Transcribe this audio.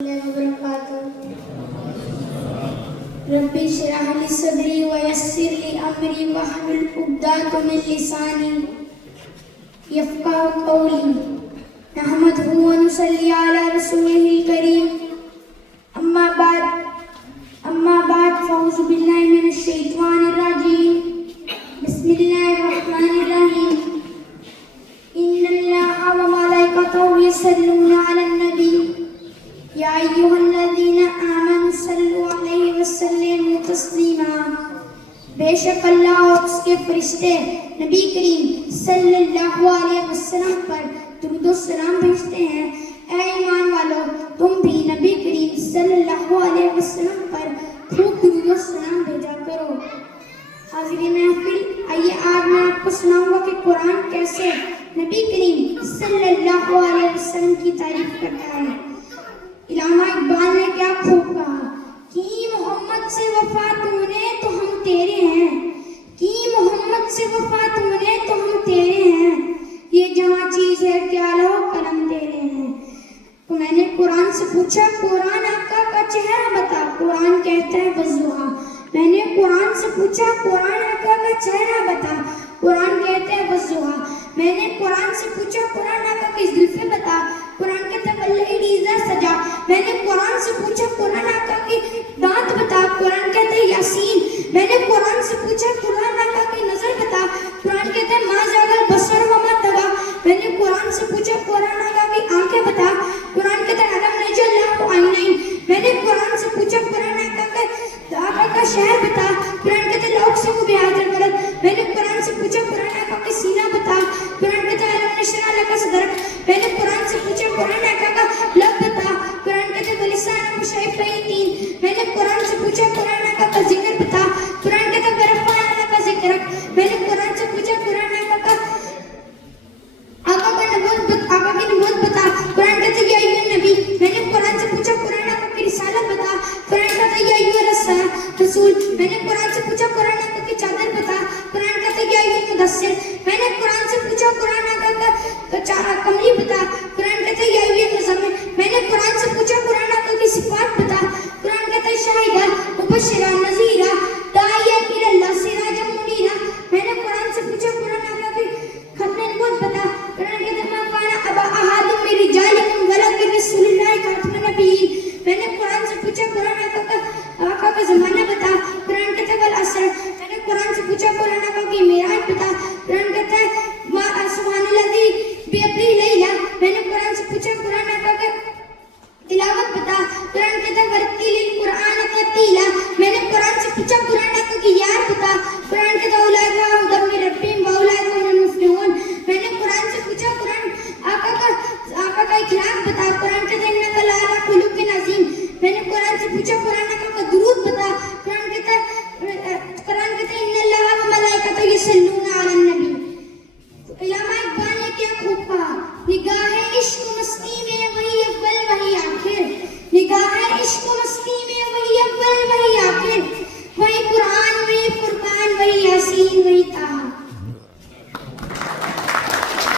ربی اشرح لی صدری ویسر لی امری واحلل عقدۃ من لسانی یفقهوا قولی نحمدہ ونصلی علی رسولہ الکریم اما بعد فاعوذ باللہ من الشیطان الرجیم بسم اللہ الرحمن الرحیم ان اللہ وملائکتہ یصلون علی النبی یا ایھا الذین آمنوا صلوا علیہ وسلموا تسلیما۔ بے شک اللہ اور اس کے فرشتے نبی کریم صلی اللہ علیہ وسلم پر درود و سلام بھیجتے ہیں۔ اے ایمان والو، تم بھی نبی کریم صلی اللہ علیہ وسلم پر خوب درود و سلام بھیجا کرو۔ حاضرین محفل، آئیے آج میں آپ کو سناؤں گا کہ قرآن کیسے نبی کریم صلی اللہ علیہ وسلم کی تعریف کرتا ہے۔ علامہ اقبال نے کیا خوب کہا، کی محمد سے وفا تو نے تو ہم تیرے ہیں، کی محمد سے وفا تو نے تو ہم تیرے ہیں، یہ جہاں چیز ہے کیا لو قلم تیرے ہیں۔ تو میں نے قرآن سے پوچھا، قرآن آقا کا چہرہ بتا، قرآن کہتا ہے والضحیٰ۔ میں نے قرآن سے پوچھا، قرآن آقا کا چہرہ بتا، قرآن کہتا ہے والضحیٰ۔ میں نے قرآن سے پوچھا، قرآن آقا کی زلفیں بتا، قرآن کہتا ہے واللیل اذا سجا۔ میں نے قرآن سے پوچھا، قرآن آقا کی دانت بتا، قرآن کہتا ہے یاسین۔ میں نے قرآن سے پوچھا، قرآن آقا کی نظر بتا، قرآن کہتا ہے ما زاغ البصر وما طغی۔ میں نے قرآن سے پوچھا، قرآن آقا کی آنکھیں بتا، قرآن کہتا ہے الم نجعل لہ عینین۔ میں نے قرآن سے پوچھا، قرآن آقا کا شہر بتا، قرآن کہتا ہے لوگ سے وہ بہاد البلد۔ میں نے قرآن سے پوچھا، قرآن آقا کی سینہ بتا، قرآن کہتا ہے الم نشرح لک صدرک۔ میں نے قرآن سے پوچھا، قرآن آقا کا لب بتا، قرآن کہتا ہے ولسان مشیفتین۔ میں نے قرآن سے پوچھا، قرآن آقا کا ذکر بتا، قرآن کہتا ہے ورفعنا لک ذکرک۔ میں نے قرآن سے پوچھا، قرآن آقا کی نبوت بتا، قرآن کہتا ہے یا ایھا النبی۔ میں نے قرآن سے پوچھا، قرآن آقا کی رسالت بتا، قرآن کہتا ہے یا ایھا الرسول۔ میں نے قرآن سے پوچھا، قرآن آقا کی چادر بتا، قرآن کہتا ہے یا ایھا المدثر۔ میں نے قرآن سے پوچھا، قرآن آقا کا کملی بتا، قرآن کہتا ہے یا ایھا المزمل۔ میں نے قرآن سے پوچھا، قرآن آقا کی صفات بتا، قرآن کہتا ہے شاہدہ مبشرہ نذیرہ داعیٰ الی اللہ سراجا منیرہ۔ میں نے قرآن سے پوچھا، قرآن آقا کی ختم نبوت بتا، قرآن کہتا ہے ما کان ابا احد من رجالکم ولکن رسول اللہ خاتم النبیین۔ میں نے قرآن سے پوچھا، قرآن آقا کا زمانہ بتا، قرآن کہتا ہے والعصر۔ میں نے قرآن سے پوچھا، قرآن آقا کی معراج بتا، قرآن کہتا ہے سبحان الذی بیدہ لیلہ۔ میں نے قرآن سے پوچھا، قرآن آقا کا تلاوت بتا، قرآن کہتا ہے ورتل القرآن ترتیلا۔ میں نے قرآن سے پوچھا، قرآن آقا کی یاد بتا، قرآن کہتا ہے اولئک ھدی من ربہم واولئک ھم المفلحون۔ میں نے قرآن سے پوچھا، قرآن آقا کا اخلاق بتا، قرآن کہتا ہے انک لعلی خلق عظیم۔ میں نے قرآن سے پوچھا، قرآن آقا کا درود بتا، قرآن کہتا ہے ان اللہ وملائکتہ یصلون علی النبی۔ علامہ اقبال نے کیا خوب کہا، نگاہ عشق و مستی میں وہی اول وہی آخر، نگاہ عشق و